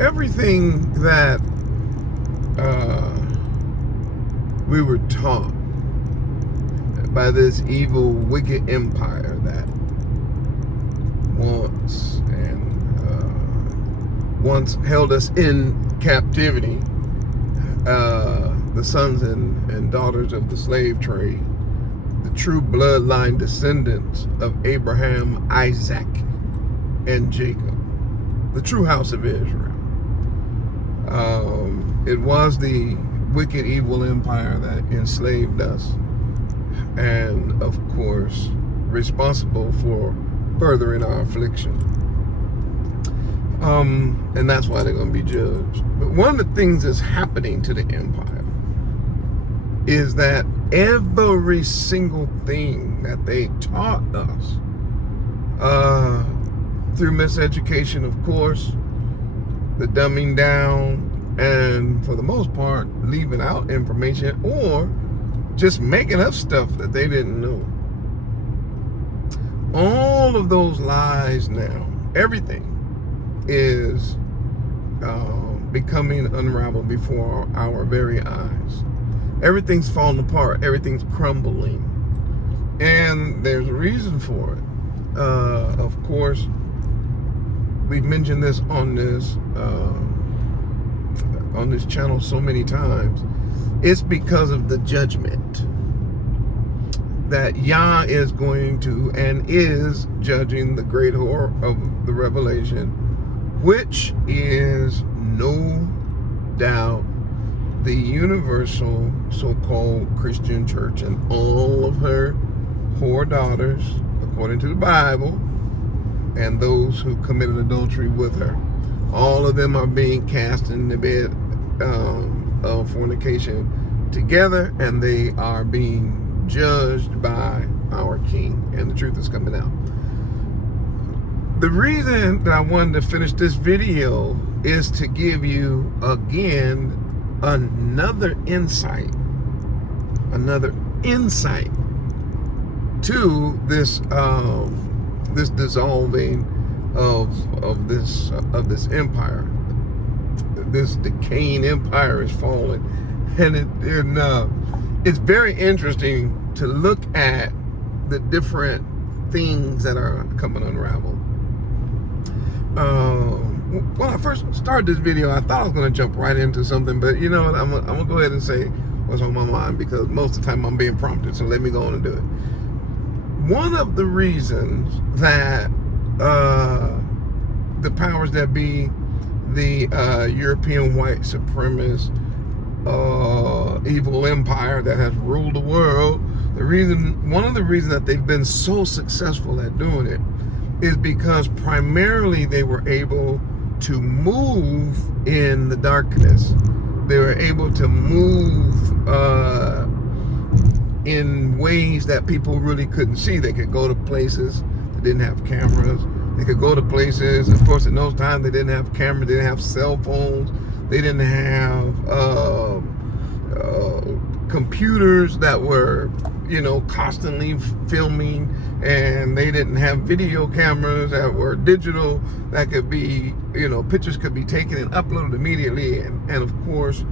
everything that we were taught by this evil, wicked empire that once held us in captivity, the sons and daughters of the slave trade, the true bloodline descendants of Abraham, Isaac, and Jacob, the true house of Israel. It was the wicked, evil empire that enslaved us, and of course, responsible for furthering our affliction. And that's why they're going to be judged. But one of the things that's happening to the empire is that every single thing that they taught us, through miseducation, of course, the dumbing down, and for the most part, leaving out information or just making up stuff that they didn't know. All of those lies now, everything is becoming unraveled before our very eyes. Everything's falling apart. Everything's crumbling. And there's a reason for it. Of course, we've mentioned this on this channel so many times. It's because of the judgment that Yah is going to and is judging the great whore of the Revelation, which is no doubt the universal so-called Christian church and all of her whore daughters, according to the Bible, and those who committed adultery with her. All of them are being cast in the bed of fornication together, and they are being judged by our King, and the truth is coming out. The reason that I wanted to finish this video is to give you again another insight to this this dissolving of this empire. This decaying empire is falling, and it's very interesting to look at the different things that are coming unraveled. When I first started this video, I thought I was going to jump right into something, but you know what? I'm going to go ahead and say what's on my mind, because most of the time I'm being prompted, so let me go on and do it. One of the reasons that the powers that be, the European white supremacist evil empire that has ruled the world, one of the reasons that they've been so successful at doing it is because primarily they were able to move in the darkness. They were able to move in ways that people really couldn't see. They could go to places that didn't have cameras. They could go to places, of course, in those times they didn't have cameras, they didn't have cell phones, they didn't have computers that were, constantly filming, and they didn't have video cameras that were digital, that could be, pictures could be taken and uploaded immediately. And of course,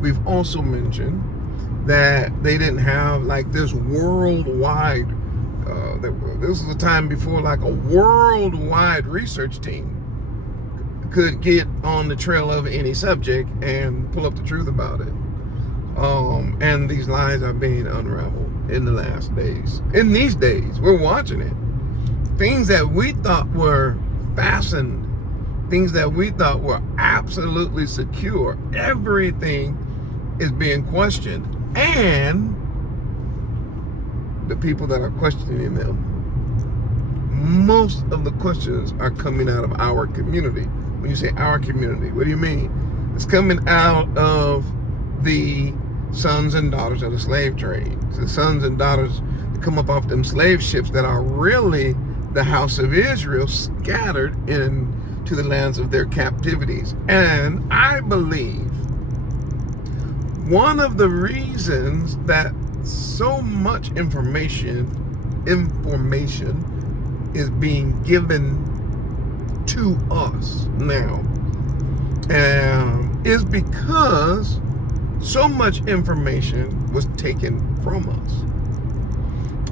we've also mentioned that they didn't have like this worldwide, this was a time before like a worldwide research team could get on the trail of any subject and pull up the truth about it. And these lies are being unraveled in the last days. In these days, we're watching it. Things that we thought were fastened, things that we thought were absolutely secure, everything is being questioned. And the people that are questioning them, most of the questions are coming out of our community. When you say our community, what do you mean? It's coming out of the sons and daughters of the slave trade. The sons and daughters that come up off them slave ships that are really the house of Israel, scattered into the lands of their captivities. And I believe one of the reasons that so much information is being given to us now is because so much information was taken from us.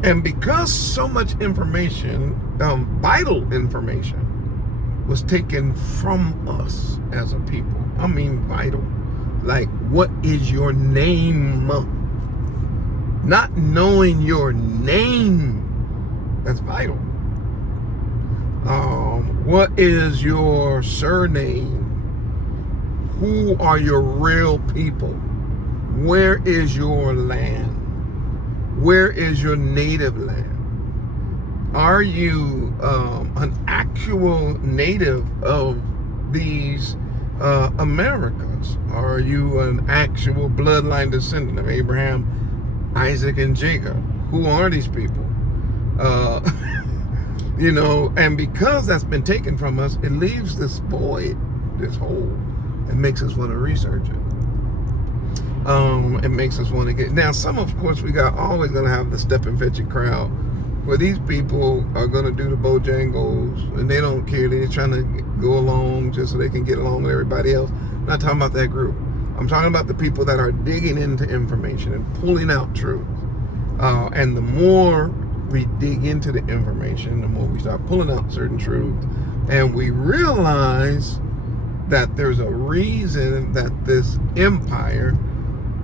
And because so much information, vital information, was taken from us as a people. I mean vital. Like, what is your name? Not knowing your name, that's vital. What is your surname? Who are your real people? Where is your land? Where is your native land? Are you an actual native of these Americas? Are you an actual bloodline descendant of Abraham, Isaac, and Jacob? Who are these people? You know, and because that's been taken from us, it leaves this void, this hole, and makes us want to research it. It makes us want to get now. Some, of course, we got always gonna have the step and fetch it crowd, where these people are gonna do the Bojangles and they don't care. They're trying to go along just so they can get along with everybody else. I'm not talking about that group. I'm talking about the people that are digging into information and pulling out truth. And the more we dig into the information, the more we start pulling out certain truths, and we realize that there's a reason that this empire,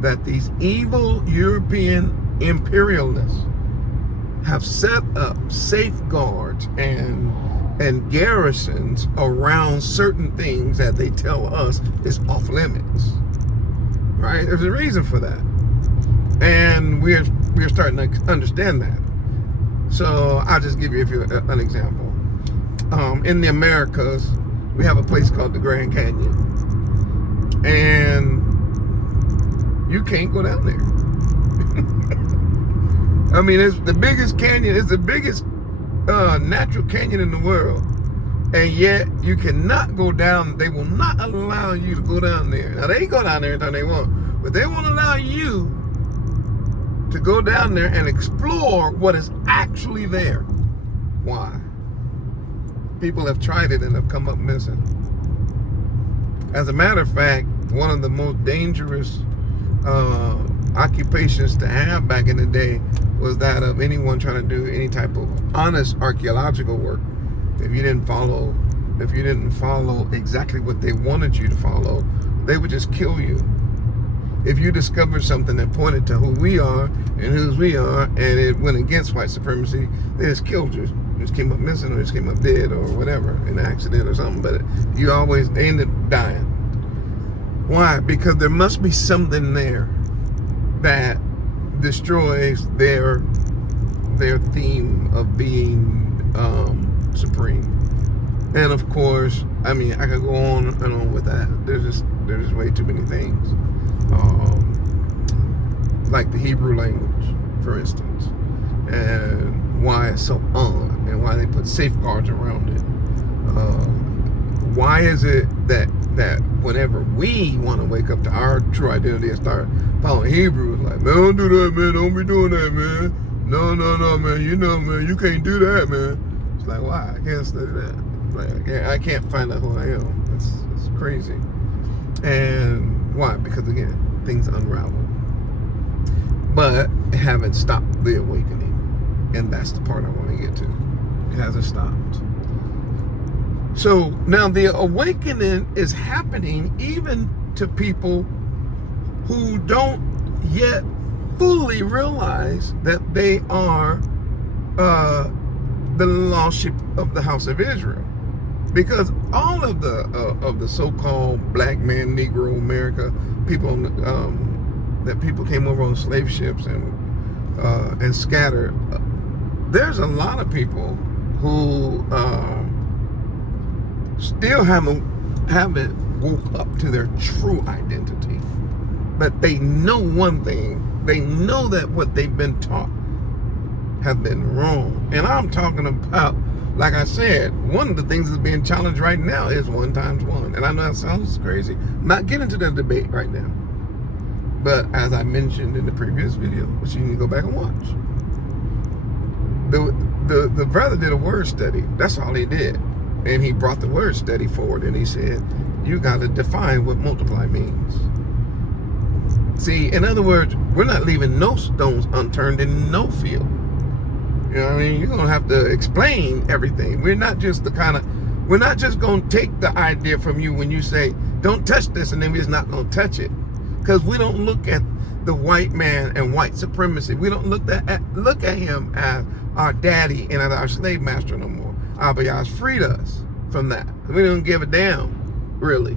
that these evil European imperialists have set up safeguards and garrisons around certain things that they tell us is off limits. Right? There's a reason for that. And we're starting to understand that. So I'll just give you an example. In the Americas, we have a place called the Grand Canyon. And you can't go down there. I mean, it's the biggest canyon. It's the biggest natural canyon in the world. And yet, you cannot go down. They will not allow you to go down there. Now, they go down there anytime they want. But they won't allow you to go down there and explore what is actually there. Why? People have tried it and have come up missing. As a matter of fact, one of the most dangerous occupations to have back in the day was that of anyone trying to do any type of honest archaeological work. If you didn't follow exactly what they wanted you to follow, they would just kill you. If you discovered something that pointed to who we are and whose we are, and it went against white supremacy, they just killed you. You just came up missing, or just came up dead, or whatever, in an accident or something. But you always ended up dying. Why? Because there must be something there that destroys their theme of being supreme. And of course, I mean, I could go on and on with that. There's just way too many things. Like the Hebrew language, for instance, and why it's so and why they put safeguards around it. Why is it that whenever we want to wake up to our true identity and start following Hebrew, it's like, man, don't do that, man. Don't be doing that, man. No, man. You know, man, you can't do that, man. It's like, why? I can't study that. Like, I can't find out who I am. It's crazy. And why? Because again, things unravel. But it haven't stopped the awakening. And that's the part I want to get to. It hasn't stopped. So now the awakening is happening even to people who don't yet fully realize that they are the lost sheep of the house of Israel. Because all of the so-called black man, Negro, America, people that people came over on slave ships and scattered. There's a lot of people who still haven't woke up to their true identity. But they know one thing. They know that what they've been taught have been wrong. And I'm talking about, like I said, one of the things that's being challenged right now is 1 times 1. And I know that sounds crazy. I'm not getting into that debate right now. But as I mentioned in the previous video, which you need to go back and watch, the brother did a word study. That's all he did. And he brought the word study forward, and he said, you got to define what multiply means. See, in other words, we're not leaving no stones unturned in no field. You know what I mean? You're going to have to explain everything. We're not just we're not just going to take the idea from you when you say, don't touch this, and then we're just not going to touch it. Because we don't look at the white man and white supremacy. We don't look at him as our daddy and as our slave master no more. Abba Yah's freed us from that. We don't give a damn, really.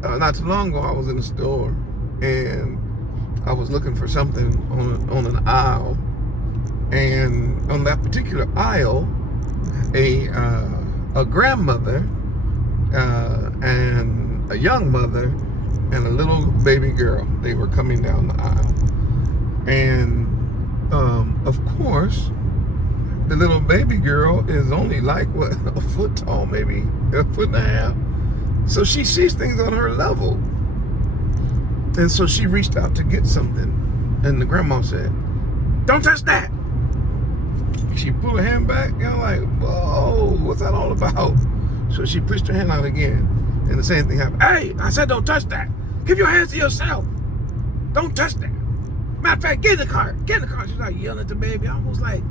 Not too long ago, I was in the store and I was looking for something on an aisle, and on that particular aisle, a grandmother and a young mother and a little baby girl, they were coming down the aisle, and of course, the little baby girl is only like a foot tall, maybe a foot and a half. So she sees things on her level. And so she reached out to get something. And the grandma said, don't touch that. She pulled her hand back. And I'm like, whoa, what's that all about? So she pushed her hand out again. And the same thing happened. Hey, I said don't touch that. Give your hands to yourself. Don't touch that. Matter of fact, get in the car. Get in the car. She's like yelling at the baby. I was like,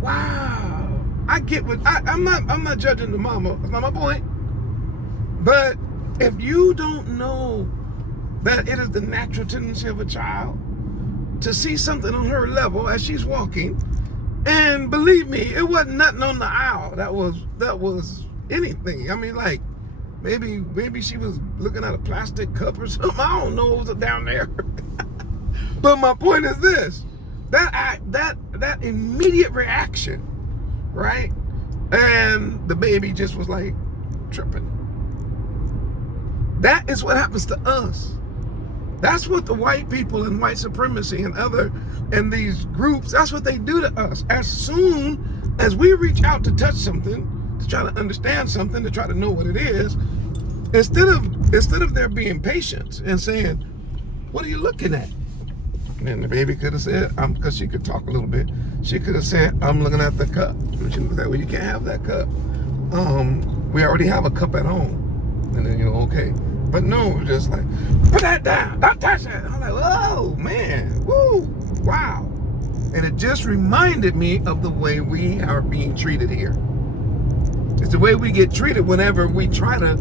wow. I get what I'm not judging the mama. That's not my point. But if you don't know that it is the natural tendency of a child to see something on her level as she's walking, and believe me, it wasn't nothing on the aisle that was anything. I mean, like maybe she was looking at a plastic cup or something. I don't know what was down there. But my point is this: that immediate reaction, right? And the baby just was like tripping. That is what happens to us. That's what the white people and white supremacy and these groups, that's what they do to us. As soon as we reach out to touch something, to try to understand something, to try to know what it is, instead of there being patience and saying, what are you looking at? And the baby could have said, because she could talk a little bit, she could have said, I'm looking at the cup. And she looked at, well, you can't have that cup. We already have a cup at home. And then, okay. But no, we're just like, put that down, don't touch that. I'm like, whoa, man, woo, wow. And it just reminded me of the way we are being treated here. It's the way we get treated whenever we try to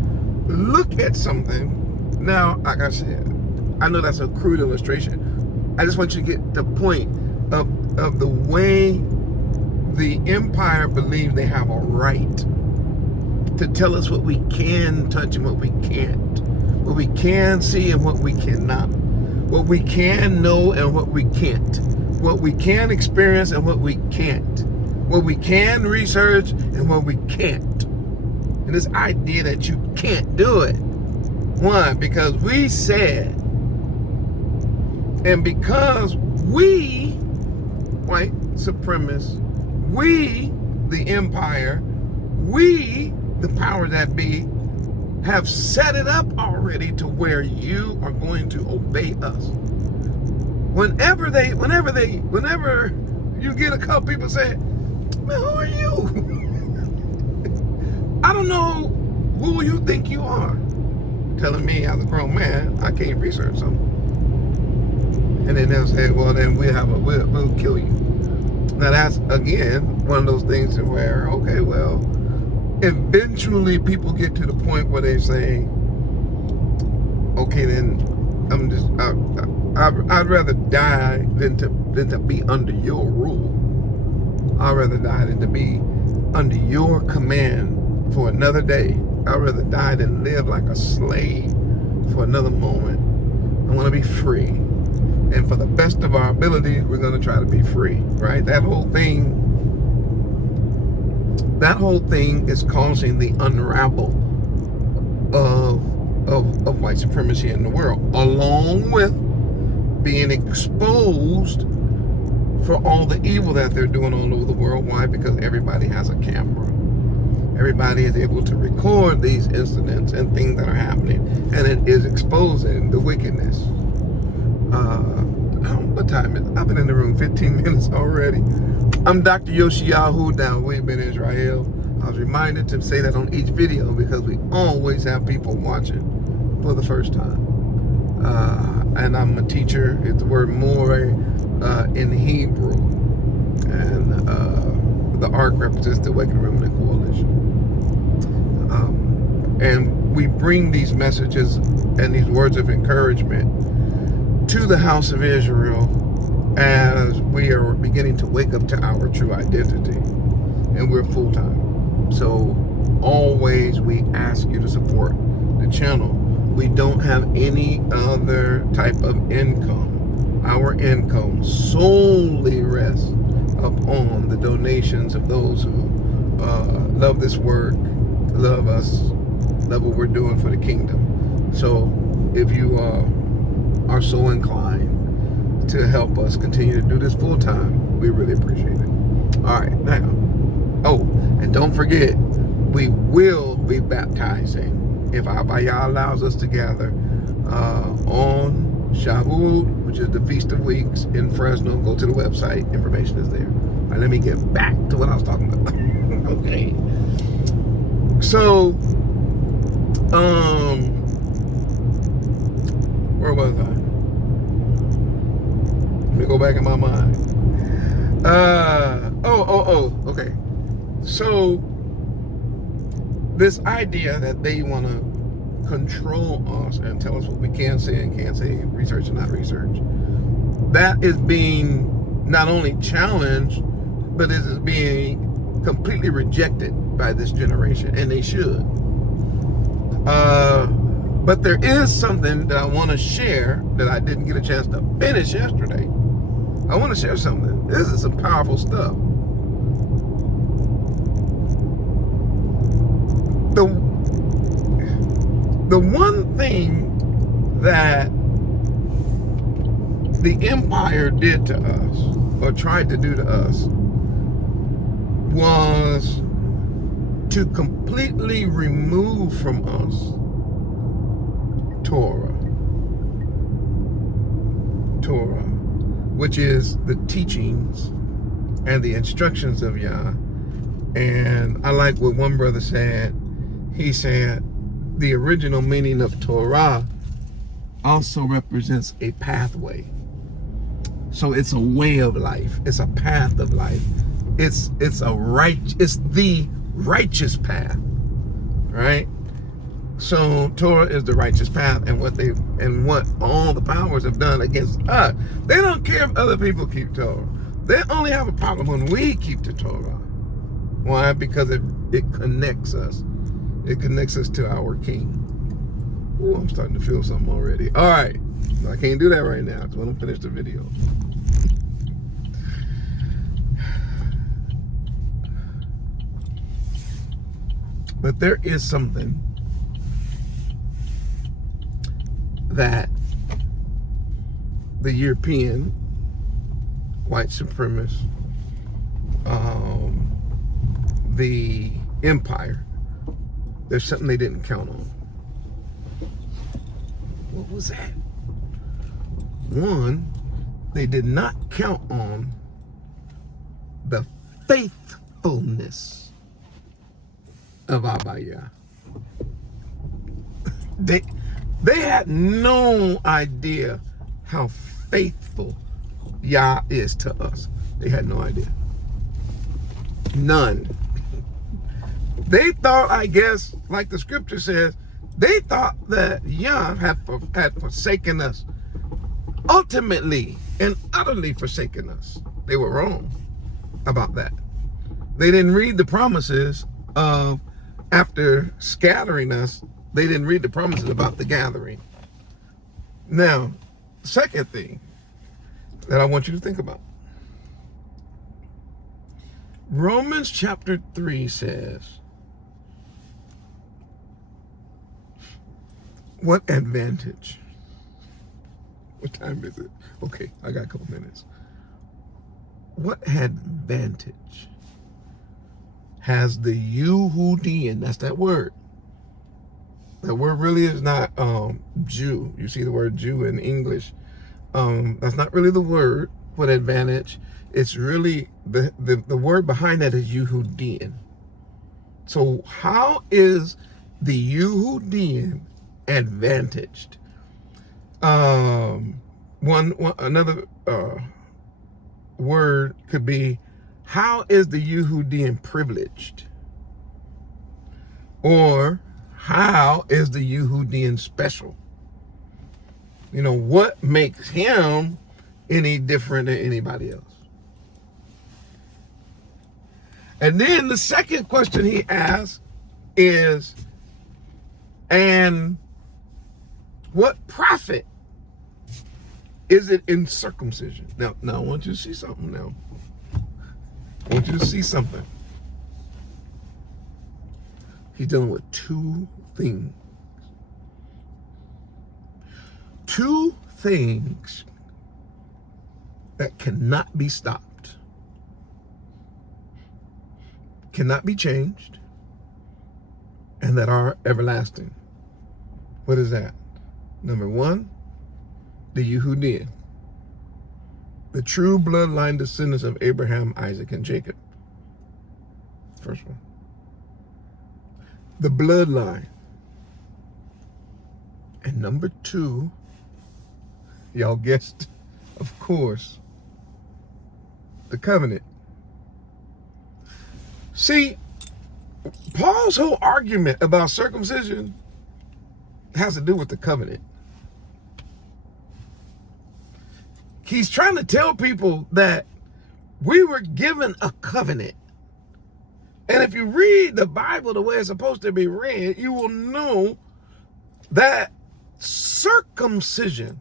look at something. Now, like I said, I know that's a crude illustration. I just want you to get the point of the way the empire believes they have a right to tell us what we can touch and what we can't, what we can see and what we cannot, what we can know and what we can't, what we can experience and what we can't, what we can research and what we can't. And this idea that you can't do it. Why? Because we said, and because we, white supremacists, we, the empire, we, the power that be, have set it up already to where you are going to obey us. Whenever you get a couple people say, man, who are you? I don't know who you think you are. Telling me as a grown man, I can't research something. And then they'll say, well, then we'll kill you. Now that's, again, one of those things where, okay, well, eventually people get to the point where they say, okay, then I'd rather die than to be under your rule. I'd rather die than to be under your command for another day. I'd rather die than live like a slave for another moment. I want to be free. And for the best of our ability, we're going to try to be free, right? That whole thing is causing the unravel of white supremacy in the world, along with being exposed for all the evil that they're doing all over the world. Why? Because everybody has a camera. Everybody is able to record these incidents and things that are happening, and it is exposing the wickedness. What time is it? I've been in the room 15 minutes already. I'm Dr. Yoshiyahu, down We've been Israel. I was reminded to say that on each video because we always have people watching for the first time. And I'm a teacher. It's the word more in Hebrew. And the ark represents the Awakening Remnant Coalition. And we bring these messages and these words of encouragement to the house of Israel as we are beginning to wake up to our true identity. And we're full-time. So always we ask you to support the channel. We don't have any other type of income. Our income solely rests upon the donations of those who love this work, love us, love what we're doing for the kingdom. So if you are so inclined to help us continue to do this full time, we really appreciate it. All right, now, oh, and don't forget, we will be baptizing, if Abaya allows us to gather, on Shavuot, which is the Feast of Weeks in Fresno. Go to the website, information is there. All right, let me get back to what I was talking about. Okay. So, where was I? Let me go back in my mind. Okay. So, this idea that they want to control us and tell us what we can say and can't say, research and not research, that is being not only challenged, but it is being completely rejected by this generation, and they should. But there is something that I want to share that I didn't get a chance to finish yesterday. I want to share something. This is some powerful stuff. The one thing that the empire did to us, or tried to do to us, was to completely remove from us Torah, which is the teachings and the instructions of Yah. And I like what one brother said. He said the original meaning of Torah also represents a pathway. So it's a way of life. It's a path of life. It's the righteous path, right? So Torah is the righteous path, and what all the powers have done against us. They don't care if other people keep Torah. They only have a problem when we keep the Torah. Why? Because it connects us. It connects us to our King. Ooh, I'm starting to feel something already. All right, I can't do that right now. I just want to finish the video. But there is something that the European white supremacists, the empire, there's something they didn't count on. What was that? One, they did not count on the faithfulness of Abaya. They had no idea how faithful Yah is to us. They had no idea. None. They thought, I guess, like the scripture says, they thought that Yah had forsaken us, ultimately and utterly forsaken us. They were wrong about that. They didn't read the promises of, after scattering us, they didn't read the promises about the gathering. Now, second thing that I want you to think about. Romans chapter 3 says, what advantage? What time is it? Okay, I got a couple minutes. What advantage has the Yehudian, that's that word. That word really is not Jew. You see the word Jew in English. That's not really the word. What advantage? It's really the word behind that is Yehudian. So how is the Yehudim advantaged? Another word could be, how is the Yehudim privileged? Or how is the Yehudim special? You know, what makes him any different than anybody else? And then the second question he asks is, and what profit is it in circumcision? Now I want you to see something now. I want you to see something. He's dealing with two things. Two things that cannot be stopped, cannot be changed, and that are everlasting. What is that? Number one, the Yehudim, the true bloodline descendants of Abraham, Isaac, and Jacob. First one. The bloodline. And number two, y'all guessed, of course, the covenant. See, Paul's whole argument about circumcision has to do with the covenant. He's trying to tell people that we were given a covenant. And if you read the Bible the way it's supposed to be read, you will know that circumcision,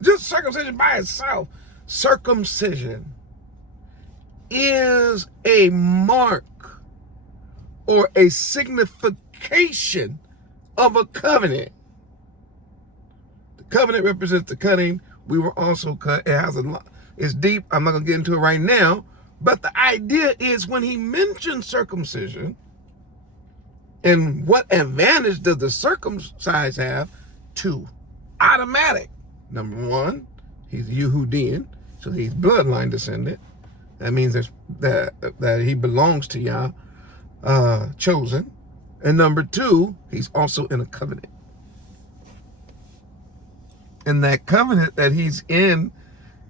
just circumcision by itself, circumcision is a mark or a signification of a covenant. The covenant represents the cutting. We were also cut. It has a lot. It's deep. I'm not going to get into it right now. But the idea is, when he mentions circumcision, and what advantage does the circumcised have? Two. Automatic. Number one, he's Yehudim, so he's bloodline descendant. That means that he belongs to Yah, chosen. And number two, he's also in a covenant. And that covenant that he's in,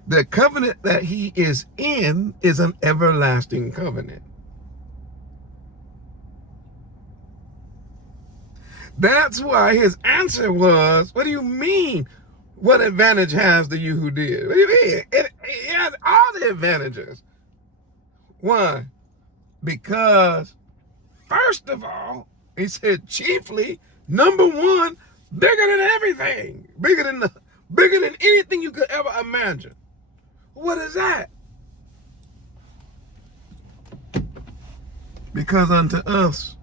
the covenant that he is in, is an everlasting covenant. That's why his answer was, what do you mean? What advantage has the Yehudim? What do you mean? It has all the advantages. Why? Because, first of all, he said chiefly, number one, bigger than everything. Bigger than anything you could ever imagine. What is that? Because unto us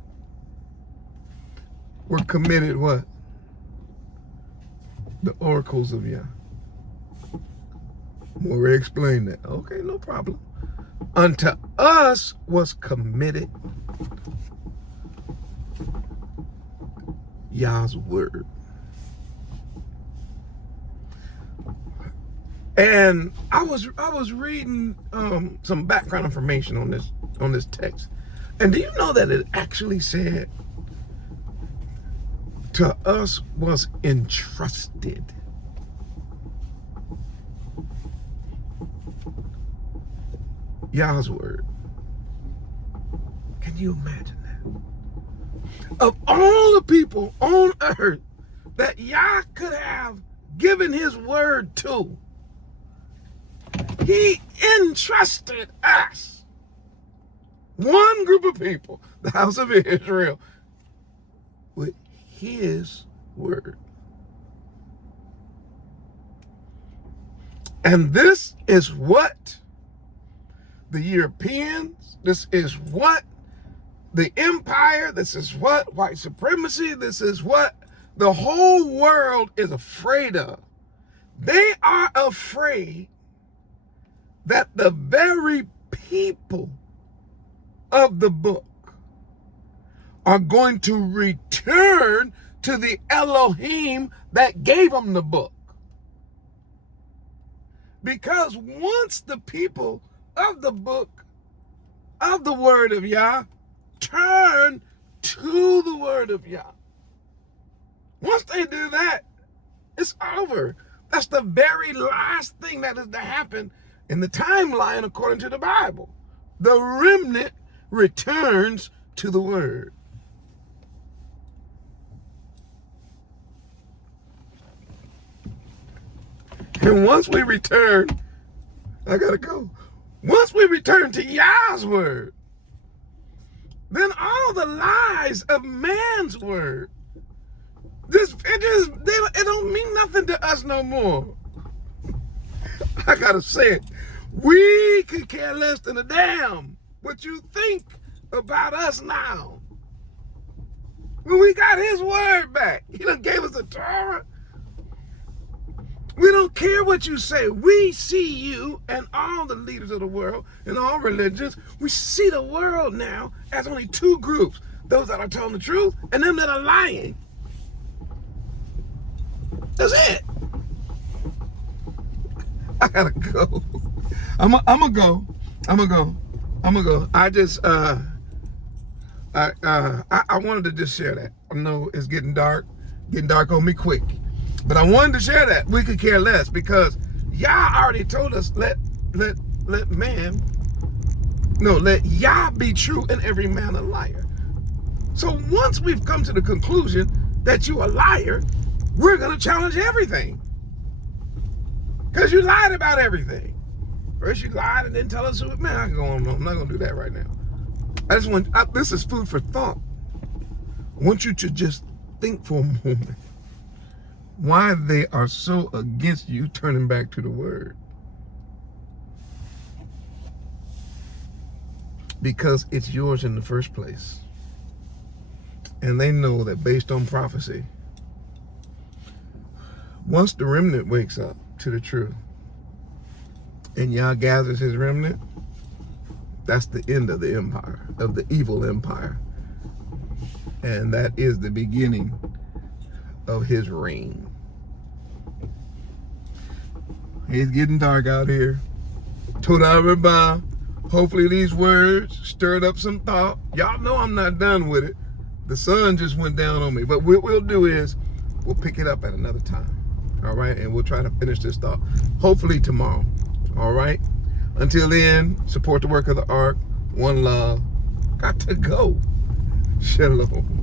were committed what? The oracles of Yah. More explain that. Okay, no problem. Unto us was committed Yah's word. And I was reading some background information on this text. And do you know that it actually said, to us was entrusted? Yah's word. Can you imagine that? Of all the people on earth that Yah could have given his word to, he entrusted us, one group of people, the house of Israel, with his word. And this is what the Europeans, this is what the empire, this is what white supremacy, this is what the whole world is afraid of. They are afraid that the very people of the book are going to return to the Elohim that gave them the book. Because once the people of the book of the word of Yah turn to the word of Yah. Once they do that, it's over. That's the very last thing that is to happen in the timeline according to the Bible. The remnant returns to the word. And once we return, I gotta go. Once we return to Yah's word, then all the lies of man's word, it don't mean nothing to us no more. I gotta say it. We could care less than a damn what you think about us now. When we got his word back, he done gave us a Torah. We don't care what you say. We see you and all the leaders of the world and all religions. We see the world now as only two groups. Those that are telling the truth and them that are lying. That's it. I gotta go. I'm gonna go. I just I wanted to just share that. I know it's getting dark on me quick. But I wanted to share that. We could care less because Yah already told us let Yah be true and every man a liar. So once we've come to the conclusion that you a liar, we're gonna challenge everything. Because you lied about everything. First you lied and then tell us who, man, I can go on. I'm not gonna do that right now. This is food for thought. I want you to just think for a moment why they are so against you turning back to the word. Because it's yours in the first place. And they know that based on prophecy, once the remnant wakes up to the truth and Yah gathers his remnant, that's the end of the empire, of the evil empire. And that is the beginning of his reign. It's getting dark out here. Toda Rabbah. Hopefully these words stirred up some thought. Y'all know I'm not done with it. The sun just went down on me. But what we'll do is we'll pick it up at another time. All right? And we'll try to finish this thought. Hopefully tomorrow. All right? Until then, support the work of the Ark. One love. Got to go. Shalom.